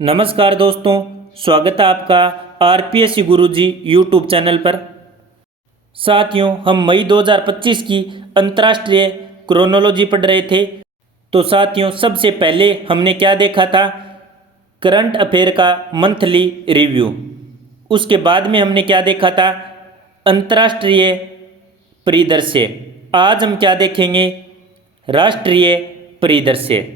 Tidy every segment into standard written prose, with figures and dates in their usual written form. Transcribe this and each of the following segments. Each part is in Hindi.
नमस्कार दोस्तों, स्वागत है आपका आरपीएससी गुरुजी यूट्यूब चैनल पर। साथियों, हम मई 2025 की अंतर्राष्ट्रीय क्रोनोलॉजी पढ़ रहे थे। तो साथियों, सबसे पहले हमने क्या देखा था? करंट अफेयर का मंथली रिव्यू। उसके बाद में हमने क्या देखा था? अंतर्राष्ट्रीय परिदृश्य। आज हम क्या देखेंगे? राष्ट्रीय परिदृश्य।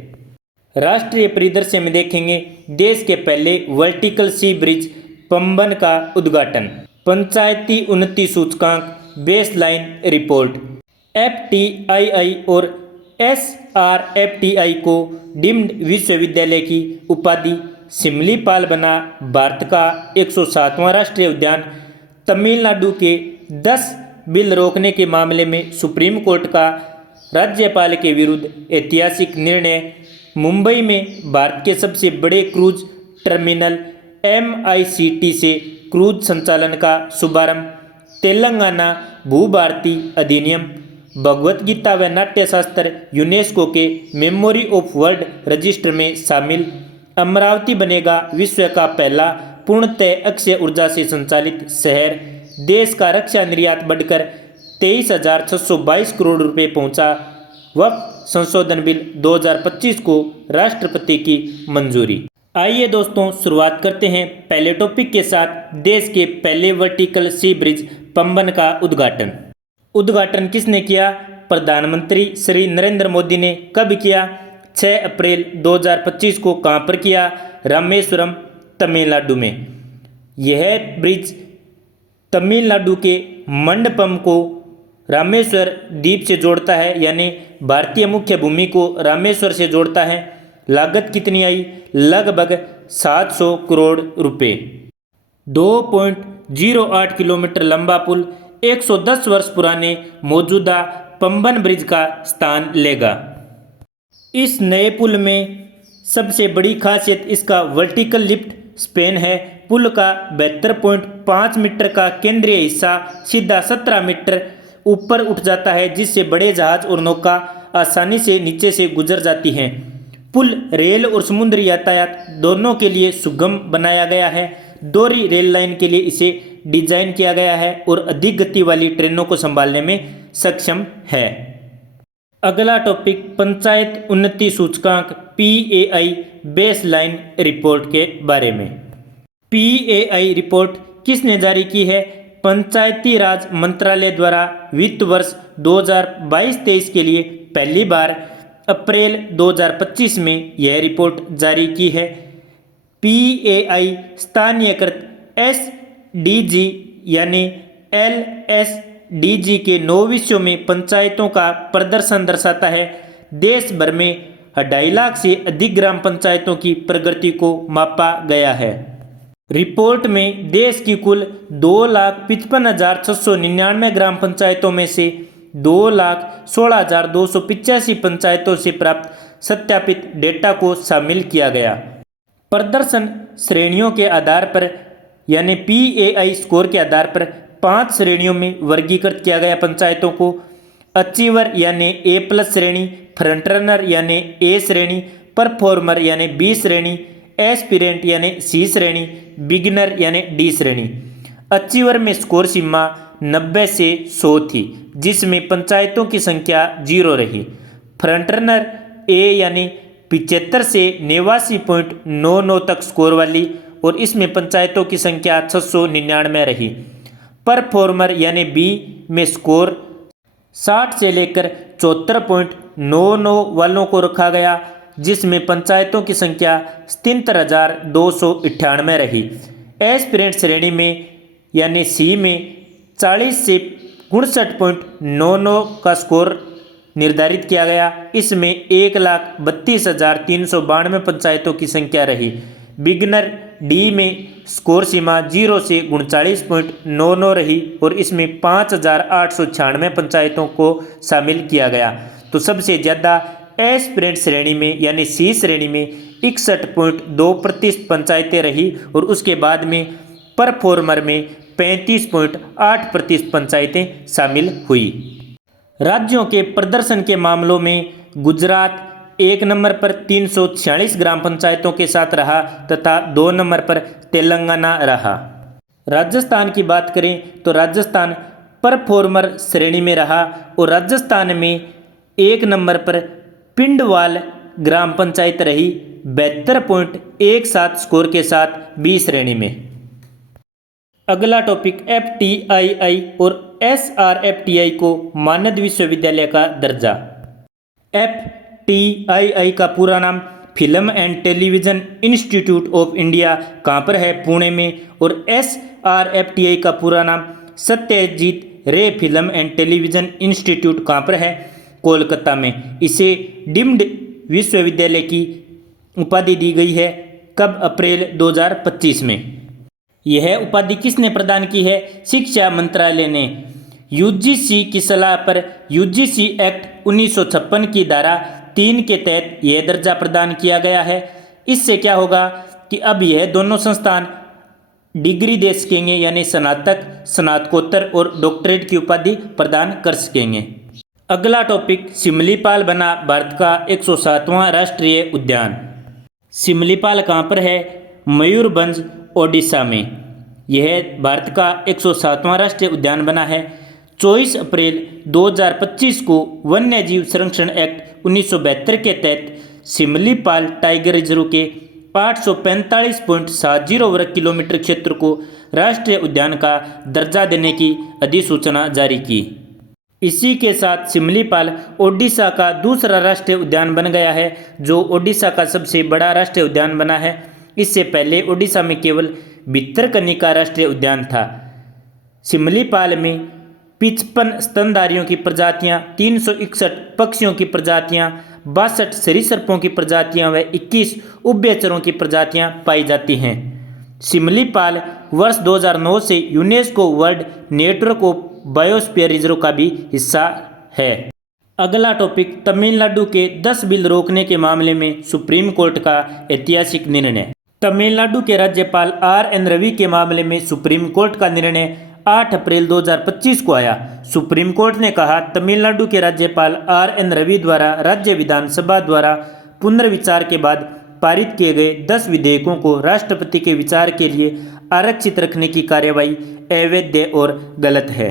राष्ट्रीय परिदृश्य में देखेंगे देश के पहले वर्टिकल सी ब्रिज पंबन का उद्घाटन, पंचायती उन्नति सूचकांक बेसलाइन रिपोर्ट, एफटीआईआई और एसआरएफटीआई को डीम्ड विश्वविद्यालय की उपाधि, सिमलीपाल बना भारत का 107वां राष्ट्रीय उद्यान, तमिलनाडु के 10 बिल रोकने के मामले में सुप्रीम कोर्ट का राज्यपाल के विरुद्ध ऐतिहासिक निर्णय, मुंबई में भारत के सबसे बड़े क्रूज टर्मिनल MICT से क्रूज संचालन का शुभारंभ, तेलंगाना भूभारती अधिनियम, भगवत गीता व नाट्यशास्त्र यूनेस्को के मेमोरी ऑफ वर्ल्ड रजिस्टर में शामिल, अमरावती बनेगा विश्व का पहला पूर्णतः अक्षय ऊर्जा से संचालित शहर, देश का रक्षा निर्यात बढ़कर 23,622 करोड़ रुपए पहुंचा, वक्फ संशोधन बिल 2025 को राष्ट्रपति की मंजूरी। आइए दोस्तों, शुरुआत करते हैं पहले टॉपिक के साथ। देश के पहले वर्टिकल सी ब्रिज पंबन का उद्घाटन। उद्घाटन किसने किया? प्रधानमंत्री श्री नरेंद्र मोदी ने। कब किया? 6 अप्रैल 2025 को। कहाँ पर किया? रामेश्वरम, तमिलनाडु में। यह ब्रिज तमिलनाडु के मंडपम को रामेश्वर द्वीप से जोड़ता है, यानी भारतीय मुख्य भूमि को रामेश्वर से जोड़ता है। लागत कितनी आई? लगभग 700 करोड़ रुपए। 2.08 किलोमीटर लंबा पुल 110 वर्ष पुराने मौजूदा पंबन ब्रिज का स्थान लेगा। इस नए पुल में सबसे बड़ी खासियत इसका वर्टिकल लिफ्ट स्पेन है। पुल का 72.5 मीटर का केंद्रीय हिस्सा सीधा 17 मीटर ऊपर उठ जाता है, जिससे बड़े जहाज और नौका आसानी से नीचे से गुजर जाती हैं। पुल रेल और समुद्री यातायात दोनों के लिए सुगम बनाया गया है। दोहरी रेल लाइन के लिए इसे डिजाइन किया गया है और अधिक गति वाली ट्रेनों को संभालने में सक्षम है। अगला टॉपिक पंचायत उन्नति सूचकांक PAI बेसलाइन रिपोर्ट के बारे में। PAI रिपोर्ट किसने जारी की है? पंचायती राज मंत्रालय द्वारा वित्त वर्ष 2022-23 के लिए पहली बार अप्रैल 2025 में यह रिपोर्ट जारी की है। PAI स्थानीयकृत SDG यानी LSDG के 9 विषयों में पंचायतों का प्रदर्शन दर्शाता है। देश भर में 2.5 लाख से अधिक ग्राम पंचायतों की प्रगति को मापा गया है। रिपोर्ट में देश की कुल 2,55,699 ग्राम पंचायतों में से 2,16,285 पंचायतों से प्राप्त सत्यापित डेटा को शामिल किया गया। प्रदर्शन श्रेणियों के आधार पर यानी PAI स्कोर के आधार पर 5 श्रेणियों में वर्गीकृत किया गया पंचायतों को। अचीवर यानी A+ श्रेणी, फ्रंट रनर यानी A श्रेणी, परफॉर्मर यानी B श्रेणी, एस्पिरेंट यानी C श्रेणी, बिगिनर यानी D श्रेणी। अचीवर में स्कोर सीमा 90 से 100 थी, जिसमें पंचायतों की संख्या 0 रही। फ्रंट रनर A यानी 75 से 89.99 तक स्कोर वाली, और इसमें पंचायतों की संख्या 699 रही। परफॉर्मर यानी B में स्कोर 60 से लेकर 74.99 वालों को रखा गया, जिसमें पंचायतों की संख्या 73,298 रही। एस्पिरेंट श्रेणी में यानी C में 40 से 59.99 का स्कोर निर्धारित किया गया। इसमें 1,32,392 पंचायतों की संख्या रही। बिगिनर D में स्कोर सीमा 0 से 39.99 रही और इसमें 5,896 पंचायतों को शामिल किया गया। तो सबसे ज़्यादा एस्पिरेंट श्रेणी में यानी C श्रेणी में 61.2% पंचायतें रही और उसके बाद में परफॉर्मर में 35.8% पंचायतें शामिल हुई। राज्यों के प्रदर्शन के मामलों में गुजरात 1 नंबर पर 346 ग्राम पंचायतों के साथ रहा तथा 2 नंबर पर तेलंगाना रहा। राजस्थान की बात करें तो राजस्थान परफॉर्मर श्रेणी में रहा और राजस्थान में 1 नंबर पर पिंडवाल ग्राम पंचायत रही 72.17 स्कोर के साथ बी श्रेणी में। अगला टॉपिक FTII और SRFTI को मानद विश्वविद्यालय का दर्जा। FTII का पूरा नाम film and television institute of India कहाँ पर है, पुणे में। और SRFTI का पूरा नाम सत्यजीत रे फिल्म एंड टेलीविज़न इंस्टीट्यूट कहाँ पर है, कोलकाता में। इसे डीम्ड विश्वविद्यालय की उपाधि दी गई है, कब, अप्रैल 2025 में। यह उपाधि किसने प्रदान की है, शिक्षा मंत्रालय ने। UGC की सलाह पर UGC एक्ट 1956 की धारा 3 के तहत यह दर्जा प्रदान किया गया है। इससे क्या होगा कि अब यह दोनों संस्थान डिग्री दे सकेंगे, यानी स्नातक, स्नातकोत्तर और डॉक्टरेट की उपाधि प्रदान कर सकेंगे। अगला टॉपिक सिमलीपाल बना भारत का 107वां राष्ट्रीय उद्यान। सिमलीपाल कहाँ पर है, मयूरभंज, ओडिशा में। यह भारत का 107वां राष्ट्रीय उद्यान बना है। 24 अप्रैल 2025 को वन्य जीव संरक्षण एक्ट 1972 के तहत सिमलीपाल टाइगर रिजर्व के 845.70 वर्ग किलोमीटर क्षेत्र को राष्ट्रीय उद्यान का दर्जा देने की अधिसूचना जारी की। इसी के साथ सिमलीपाल ओडिशा का दूसरा राष्ट्रीय उद्यान बन गया है, जो ओडिशा का सबसे बड़ा राष्ट्रीय उद्यान बना है। इससे पहले ओडिशा में केवल भितरकनिका राष्ट्रीय उद्यान था। सिमलीपाल में 55 स्तनधारियों की प्रजातियां, 361 पक्षियों की प्रजातियां, 62 सरीसृपों की प्रजातियां व 21 उभयचरों की प्रजातियां पाई जाती हैं। सिमलीपाल वर्ष 2009 से UNESCO world network of biosphere reserve का भी हिस्सा है। अगला टॉपिक तमिलनाडु के 10 बिल रोकने के मामले में सुप्रीम कोर्ट का ऐतिहासिक निर्णय। तमिलनाडु के राज्यपाल RN रवि के मामले में सुप्रीम कोर्ट का निर्णय 8 अप्रैल 2025 को आया। सुप्रीम कोर्ट ने कहा, तमिलनाडु के राज्यपाल RN रवि द्वारा राज्य विधानसभा द्वारा पुनर्विचार के बाद पारित किए गए 10 विधेयकों को राष्ट्रपति के विचार के लिए आरक्षित रखने की कार्यवाही अवैध और गलत है।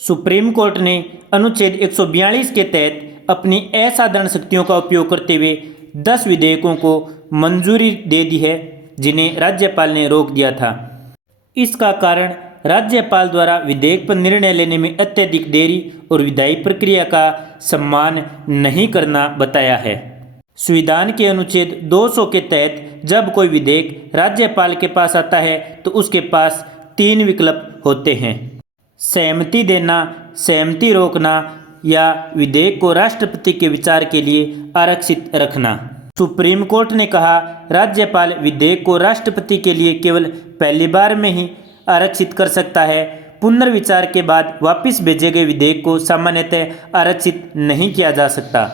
सुप्रीम कोर्ट ने अनुच्छेद 142 के तहत अपनी असाधारण शक्तियों का उपयोग करते हुए 10 विधेयकों को मंजूरी दे दी है, जिन्हें राज्यपाल ने रोक दिया था। इसका कारण राज्यपाल द्वारा विधेयक पर निर्णय लेने में अत्यधिक देरी और विधायी प्रक्रिया का सम्मान नहीं करना बताया है। संविधान के अनुच्छेद 200 के तहत जब कोई विधेयक राज्यपाल के पास आता है तो उसके पास 3 विकल्प होते हैं: सहमति देना, सहमति रोकना या विधेयक को राष्ट्रपति के विचार के लिए आरक्षित रखना। सुप्रीम कोर्ट ने कहा, राज्यपाल विधेयक को राष्ट्रपति के लिए केवल पहली बार में ही आरक्षित कर सकता है। पुनर्विचार के बाद वापस भेजे गए विधेयक को सामान्यतः आरक्षित नहीं किया जा सकता।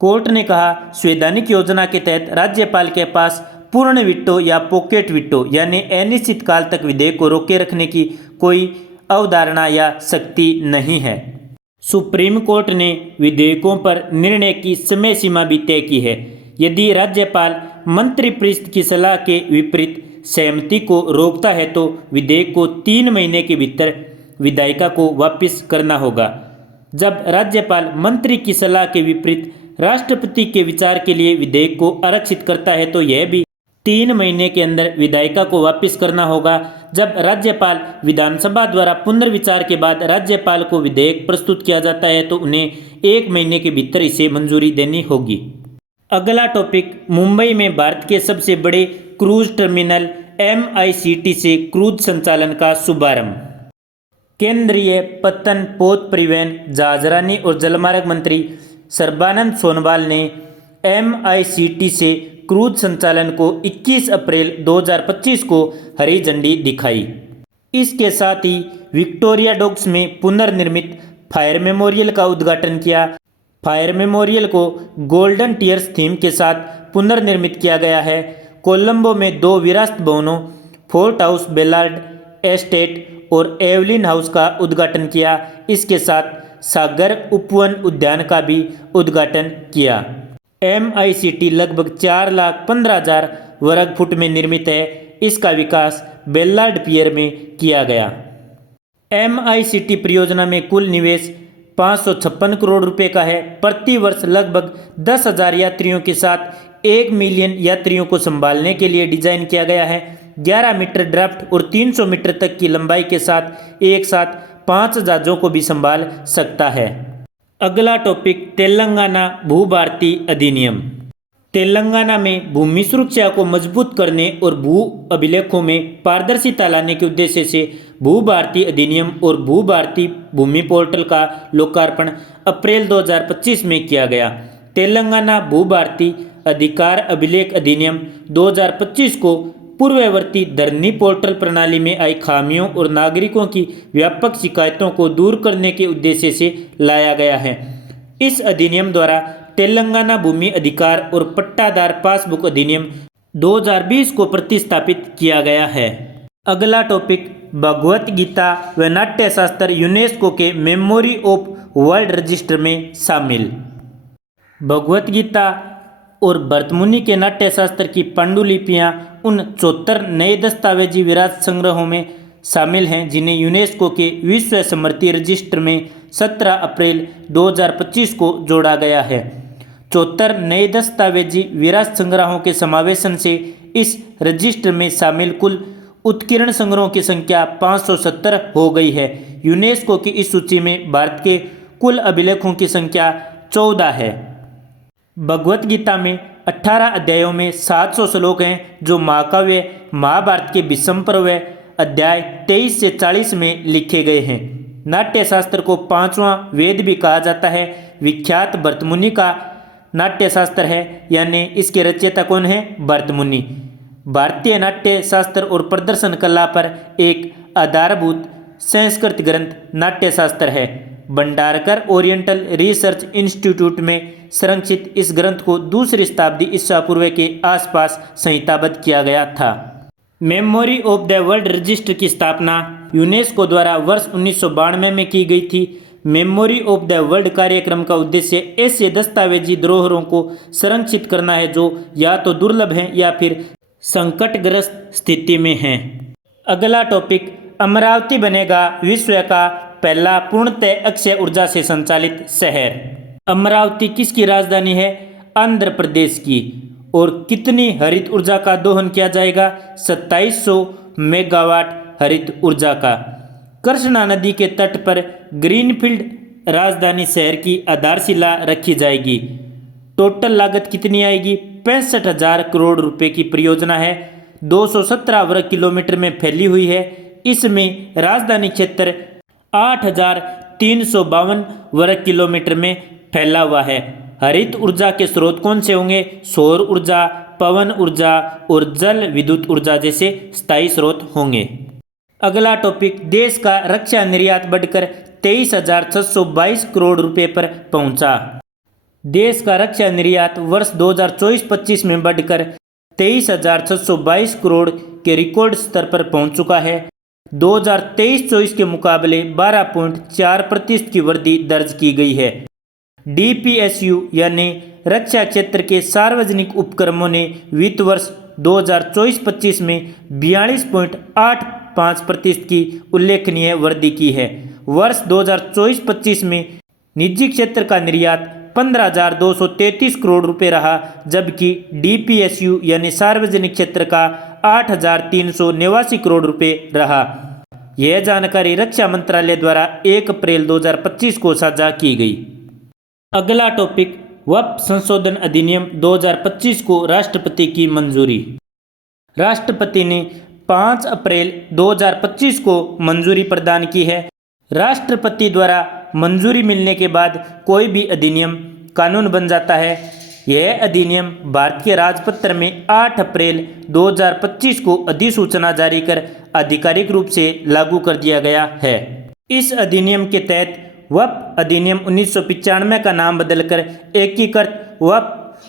कोर्ट ने कहा, संवैधानिक योजना के तहत राज्यपाल के पास पूर्ण विटो या पॉकेट विटो यानी अनिश्चित काल तक विधेयक को रोके रखने की कोई अवधारणा या शक्ति नहीं है। सुप्रीम कोर्ट ने विधेयकों पर निर्णय की समय सीमा भी तय की है। यदि राज्यपाल मंत्रिपरिषद की सलाह के विपरीत सहमति को रोकता है तो विधेयक को 3 महीने के भीतर विधायिका को वापस करना होगा। जब राज्यपाल मंत्री की सलाह के विपरीत राष्ट्रपति के विचार के लिए विधेयक को आरक्षित करता है तो यह भी 3 महीने के अंदर विधायिका को वापस करना होगा। जब राज्यपाल विधानसभा द्वारा पुनर्विचार के बाद राज्यपाल को विधेयक प्रस्तुत किया जाता है तो उन्हें 1 महीने के भीतर इसे मंजूरी देनी होगी। अगला टॉपिक मुंबई में भारत के सबसे बड़े क्रूज टर्मिनल MICT से क्रूज संचालन का शुभारंभ। केंद्रीय पत्तन, पोत परिवहन, जहाजरानी और जलमार्ग मंत्री सर्बानंद सोनोवाल ने MICT से क्रूज संचालन को 21 अप्रैल 2025 को हरी झंडी दिखाई। इसके साथ ही विक्टोरिया डॉक्स में पुनर्निर्मित फायर मेमोरियल का उद्घाटन किया। फायर मेमोरियल को गोल्डन टीयर्स थीम के साथ पुनर्निर्मित किया गया है। कोलंबो में 2 विरासत भवनों, फोर्ट हाउस बेलार्ड एस्टेट और एवलिन हाउस का उद्घाटन किया। इसके साथ सागर उपवन उद्यान का भी उद्घाटन किया। MICT लगभग 4,15,000 वर्ग फुट में निर्मित है। इसका विकास बेल्लार्ड पियर में किया गया। MICT परियोजना में कुल निवेश 556 करोड़ रुपए का है। प्रति वर्ष लगभग 10,000 यात्रियों के साथ 1 मिलियन यात्रियों को संभालने के लिए डिजाइन किया गया है। 11 मीटर ड्राफ्ट और 300 मीटर तक की लंबाई के साथ एक साथ 5 जहाजों को भी संभाल सकता है। अगला टॉपिक तेलंगाना भू-भारती अधिनियम। तेलंगाना में भूमि सुरक्षा को मजबूत करने और भू अभिलेखों में पारदर्शिता लाने के उद्देश्य से भू-भारती अधिनियम और भू-भारती भूमि पोर्टल का लोकार्पण अप्रैल 2025 में किया गया। तेलंगाना भू-भारती अधिकार अभिलेख अधिनियम 2025 को पूर्ववर्ती धरनी पोर्टल प्रणाली में आई खामियों और नागरिकों की व्यापक शिकायतों को दूर करने के उद्देश्य से लाया गया है। इस अधिनियम द्वारा तेलंगाना भूमि अधिकार और पट्टादार पासबुक अधिनियम 2020 को प्रतिस्थापित किया गया है। अगला टॉपिक भगवत गीता व नाट्य शास्त्र यूनेस्को के मेमोरी ऑफ वर्ल्ड रजिस्टर में शामिल। भगवत गीता और भरतमुनि के नाट्य शास्त्र की पांडुलिपियां उन 74 नए दस्तावेजी विरासत संग्रहों में शामिल हैं जिन्हें यूनेस्को के विश्व स्मृति रजिस्टर में 17 अप्रैल 2025 को जोड़ा गया है। 74 नए दस्तावेजी विरासत संग्रहों के समावेशन से इस रजिस्टर में शामिल कुल उत्कीर्ण संग्रहों की संख्या 570 हो गई है। यूनेस्को की इस सूची में भारत के कुल अभिलेखों की संख्या 14 है। भगवत गीता में 18 अध्यायों में 700 श्लोक हैं जो महाकाव्य महाभारत के भीष्म पर्व अध्याय 23 से 40 में लिखे गए हैं। नाट्य शास्त्र को 5वां वेद भी कहा जाता है। विख्यात भरतमुनि का नाट्य शास्त्र है, यानी इसके रचयिता कौन है? भरतमुनि। भारतीय नाट्य शास्त्र और प्रदर्शन कला पर एक आधारभूत संस्कृत ग्रंथ नाट्य शास्त्र है। भंडारकर ओरिएंटल रिसर्च इंस्टीट्यूट में संरक्षित इस ग्रंथ को 2री शताब्दी ईसा पूर्व के आसपास संहिताबद्ध किया गया था। Memory of the world register की स्थापना यूनेस्को द्वारा वर्ष 1992 में की गई थी। मेमोरी ऑफ द वर्ल्ड कार्यक्रम का उद्देश्य ऐसे दस्तावेजी धरोहरों को संरक्षित करना है जो या तो दुर्लभ हैं या फिर संकटग्रस्त स्थिति में हैं। अगला टॉपिक अमरावती बनेगा विश्व का पहला पूर्णतः अक्षय ऊर्जा से संचालित शहर। अमरावती किसकी राजधानी है? आंध्र प्रदेश की। और कितनी हरित ऊर्जा का दोहन किया जाएगा? 2700 मेगावाट हरित ऊर्जा का। कृष्णा नदी के तट पर ग्रीनफील्ड राजधानी शहर की आधारशिला रखी जाएगी। टोटल लागत कितनी आएगी? 65,000 करोड़ रुपए की परियोजना है। 217 वर्ग किलोमीटर में फैली हुई है। इसमें राजधानी क्षेत्र 8,352 वर्ग किलोमीटर में फैला हुआ है। हरित ऊर्जा के स्रोत कौन से होंगे? सौर ऊर्जा, पवन ऊर्जा और जल विद्युत ऊर्जा जैसे स्थायी स्रोत होंगे। अगला टॉपिक देश का रक्षा निर्यात बढ़कर 23,622 करोड़ रुपए पर पहुंचा। देश का रक्षा निर्यात वर्ष 2024-25 में बढ़कर 23,622 करोड़ के रिकॉर्ड स्तर पर पहुंच चुका है। 2023-24 के मुकाबले 12.4% की वृद्धि दर्ज की गई है। DPSU यानी रक्षा क्षेत्र के सार्वजनिक उपक्रमों ने वित्त वर्ष 2024-25 में 42.85% की उल्लेखनीय वृद्धि की है। वर्ष 2024-25 में निजी क्षेत्र का निर्यात 15,233 करोड़ रुपए रहा, जबकि DPSU यानी सार्वजनिक क्षेत्र का 8,389 करोड़ रुपए रहा। यह जानकारी रक्षा मंत्रालय द्वारा 1 अप्रैल 2025 को साझा की गई। अगला टॉपिक वक्फ संशोधन अधिनियम 2025 को राष्ट्रपति की मंजूरी। राष्ट्रपति ने 5 अप्रैल 2025 को मंजूरी प्रदान की है। राष्ट्रपति द्वारा मंजूरी मिलने के बाद कोई भी अधिनियम कानून बन जाता है। यह अधिनियम भारत के राजपत्र में 8 अप्रैल 2025 को अधिसूचना जारी कर आधिकारिक रूप से लागू कर दिया गया है। इस अधिनियम के तहत वक्फ अधिनियम 1995 का नाम बदलकर एकीकृत वक्फ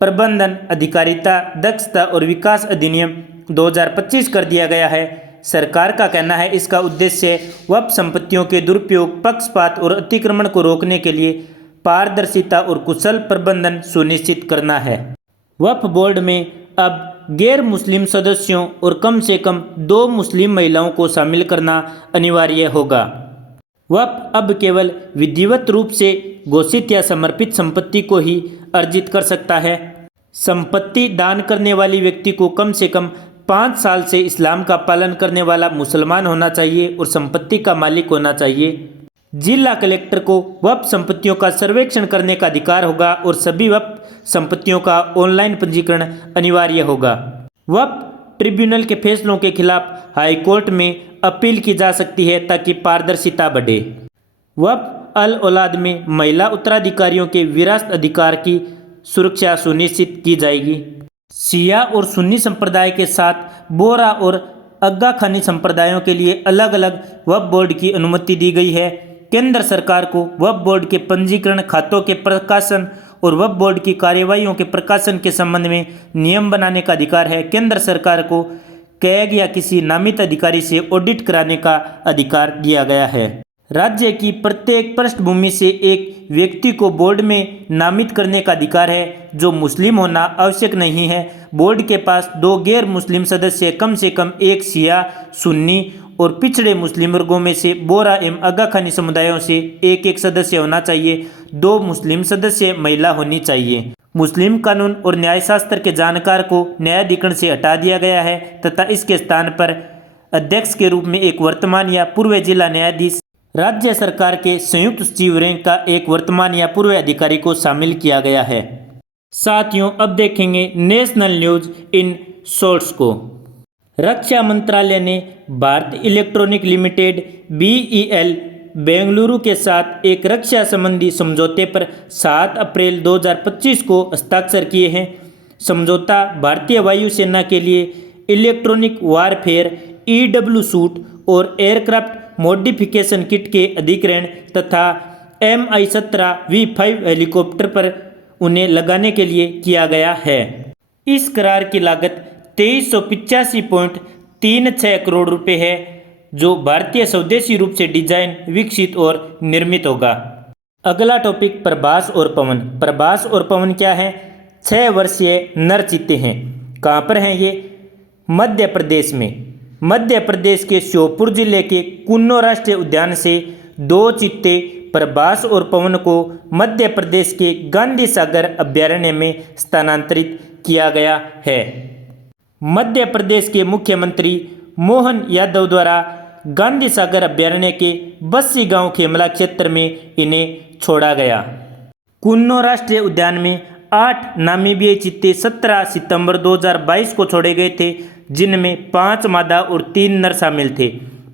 प्रबंधन अधिकारिता दक्षता और विकास अधिनियम 2025 कर दिया गया है। सरकार का कहना है इसका उद्देश्य वक्फ संपत्तियों के दुरुपयोग, पक्षपात और अतिक्रमण को रोकने के लिए पारदर्शिता और कुशल प्रबंधन सुनिश्चित करना है। वक्फ बोर्ड में अब गैर मुस्लिम सदस्यों और कम से कम 2 मुस्लिम महिलाओं को शामिल करना अनिवार्य होगा। वक्फ अब केवल विधिवत रूप से घोषित या समर्पित संपत्ति को ही अर्जित कर सकता है। संपत्ति दान करने वाली व्यक्ति को कम से कम 5 साल से इस्लाम का पालन करने वाला मुसलमान होना चाहिए और संपत्ति का मालिक होना चाहिए। जिला कलेक्टर को वक्फ संपत्तियों का सर्वेक्षण करने का अधिकार होगा और सभी वक्फ संपत्तियों का ऑनलाइन पंजीकरण अनिवार्य होगा। वक्फ ट्रिब्यूनल के फैसलों के खिलाफ हाई कोर्ट में अपील की जा सकती है ताकि पारदर्शिता बढ़े। वक्फ अल औलाद में महिला उत्तराधिकारियों के विरासत अधिकार की सुरक्षा सुनिश्चित की जाएगी। शिया और सुन्नी संप्रदाय के साथ बोहरा और अग्गा खानी संप्रदायों के लिए अलग अलग वक्फ बोर्ड की अनुमति दी गई है। केंद्र सरकार को वक्फ बोर्ड के पंजीकरण, खातों के प्रकाशन और वक्फ बोर्ड की कार्यवाहियों के प्रकाशन के संबंध में नियम बनाने का अधिकार है। केंद्र सरकार को कैग या किसी नामित अधिकारी से ऑडिट कराने का अधिकार दिया गया है। राज्य की प्रत्येक पृष्ठभूमि से एक व्यक्ति को बोर्ड में नामित करने का अधिकार है, जो मुस्लिम होना आवश्यक नहीं है। बोर्ड के पास 2 गैर मुस्लिम सदस्य, कम से कम 1 शिया, सुन्नी और पिछड़े मुस्लिम वर्गों में से बोहरा एवं आगा खानी समुदायों से 1 सदस्य होना चाहिए। 2 मुस्लिम सदस्य महिला होनी चाहिए। मुस्लिम कानून और न्यायशास्त्र के जानकार को न्यायाधिकरण से हटा दिया गया है तथा इसके स्थान पर अध्यक्ष के रूप में एक वर्तमान या पूर्व जिला न्यायाधीश, राज्य सरकार के संयुक्त सचिव रैंक का एक वर्तमान या पूर्व अधिकारी को शामिल किया गया है। साथियों, अब देखेंगे नेशनल न्यूज इन शॉर्ट्स को। रक्षा मंत्रालय ने Bharat electronic limited BEL Bengaluru के साथ एक रक्षा संबंधी समझौते पर 7 अप्रैल 2025 को हस्ताक्षर किए हैं। समझौता भारतीय वायुसेना के लिए इलेक्ट्रॉनिक वारफेयर EW सूट और एयरक्राफ्ट मॉडिफिकेशन किट के अधिग्रहण तथा Mi-17V5 हेलीकॉप्टर पर उन्हें लगाने के लिए किया गया है। इस करार की लागत 2385.36 करोड़ रुपए है, जो भारतीय स्वदेशी रूप से डिजाइन, विकसित और निर्मित होगा। अगला टॉपिक प्रभास और पवन। प्रभास और पवन क्या है? 6 वर्षीय नर चीते हैं। कहाँ पर हैं ये? मध्य प्रदेश में। मध्य प्रदेश के श्योपुर जिले के कुन्नो राष्ट्रीय उद्यान से 2 चीते प्रभास और पवन को मध्य प्रदेश के गांधी सागर अभ्यारण्य में स्थानांतरित किया गया है। मध्य प्रदेश के मुख्यमंत्री मोहन यादव द्वारा गांधी सागर अभ्यारण्य के बस्सी गांव खेमला क्षेत्र में इन्हें छोड़ा गया। कुन्नो राष्ट्रीय उद्यान में 8 नामीबियाई चीते 17 सितंबर 2022 को छोड़े गए थे, जिनमें 5 मादा और 3 नर शामिल थे।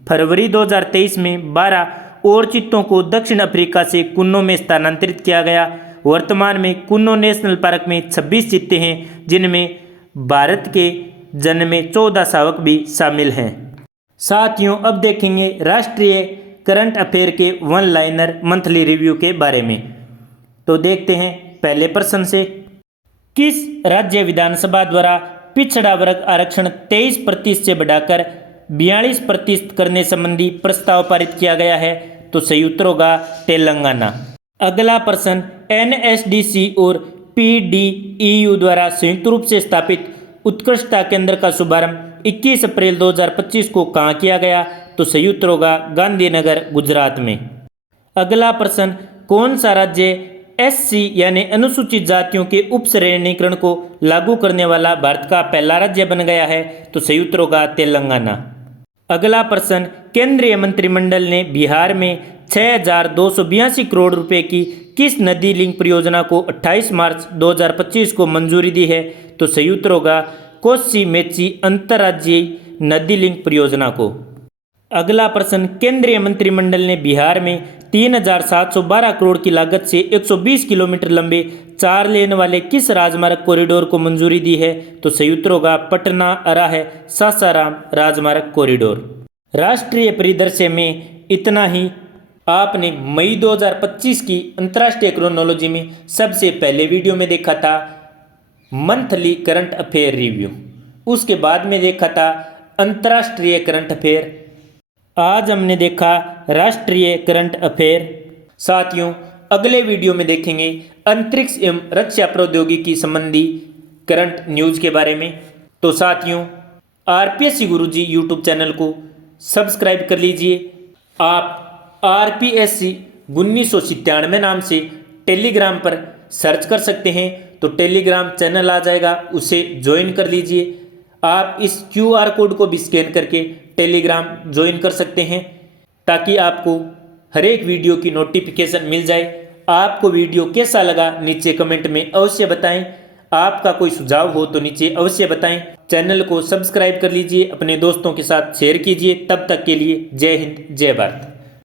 फरवरी 2023 में 12 और चीतों को दक्षिण अफ्रीका से कुन्नो में स्थानांतरित किया गया। वर्तमान में कुन्नो नेशनल पार्क में 26 चीते हैं, जिनमें भारत के जन्मे 14 शावक भी शामिल हैं। साथियों, अब देखेंगे राष्ट्रीय करंट अफेयर के 1 लाइनर मंथली रिव्यू के बारे में। तो देखते हैं पहले प्रश्न से। किस राज्य विधानसभा द्वारा पिछड़ा वर्ग आरक्षण 23% से बढ़ाकर 42% करने संबंधी प्रस्ताव पारित किया गया है? तो सही उत्तर होगा तेलंगाना। अगला प्रश्न, NSDC और PDEU द्वारा संयुक्त रूप से स्थापित उत्कृष्टता केंद्र का शुभारंभ 21 अप्रैल 2025 को कहाँ किया गया? तो सही उत्तर होगा गांधीनगर, गुजरात में। अगला प्रश्न, कौन सा राज्य SC यानी अनुसूचित जातियों के उप श्रेणीकरण को लागू करने वाला भारत का पहला राज्य बन गया है? तो सही उत्तर होगा तेलंगाना। अगला प्रश्न, केंद्रीय मंत्रिमंडल ने बिहार में 6282 करोड़ रुपए की किस नदी लिंक परियोजना को 28 मार्च 2025 को मंजूरी दी है? तो सही उत्तर होगा कोसी मेची अंतर्राज्यीय नदी लिंक परियोजना को। अगला प्रश्न, केंद्रीय मंत्रिमंडल ने बिहार में 3712 करोड़ की लागत से 120 किलोमीटर लंबे 4 लेन वाले किस राजमार्ग कॉरिडोर को मंजूरी दी है? तो सही उत्तर होगा पटना अराह सासाराम राजमार्ग कॉरिडोर। राष्ट्रीय परिदृश्य में इतना ही। आपने मई 2025 की अंतर्राष्ट्रीय क्रोनोलॉजी में सबसे पहले वीडियो में देखा था मंथली करंट अफेयर रिव्यू, उसके बाद में देखा था अंतर्राष्ट्रीय करंट अफेयर, आज हमने देखा राष्ट्रीय करंट अफेयर। साथियों, अगले वीडियो में देखेंगे अंतरिक्ष एवं रक्षा प्रौद्योगिकी संबंधी करंट न्यूज के बारे में। तो साथियों, आरपीएससी गुरुजी यूट्यूब चैनल को सब्सक्राइब कर लीजिए। आप आरपीएससी 1997 नाम से टेलीग्राम पर सर्च कर सकते हैं, तो टेलीग्राम चैनल आ जाएगा, उसे ज्वाइन कर लीजिए। आप इस क्यूआर कोड को भी स्कैन करके टेलीग्राम ज्वाइन कर सकते हैं, ताकि आपको हर एक वीडियो की नोटिफिकेशन मिल जाए। आपको वीडियो कैसा लगा नीचे कमेंट में अवश्य बताएं। आपका कोई सुझाव हो तो नीचे अवश्य बताएं। चैनल को सब्सक्राइब कर लीजिए, अपने दोस्तों के साथ शेयर कीजिए। तब तक के लिए जय हिंद, जय भारत।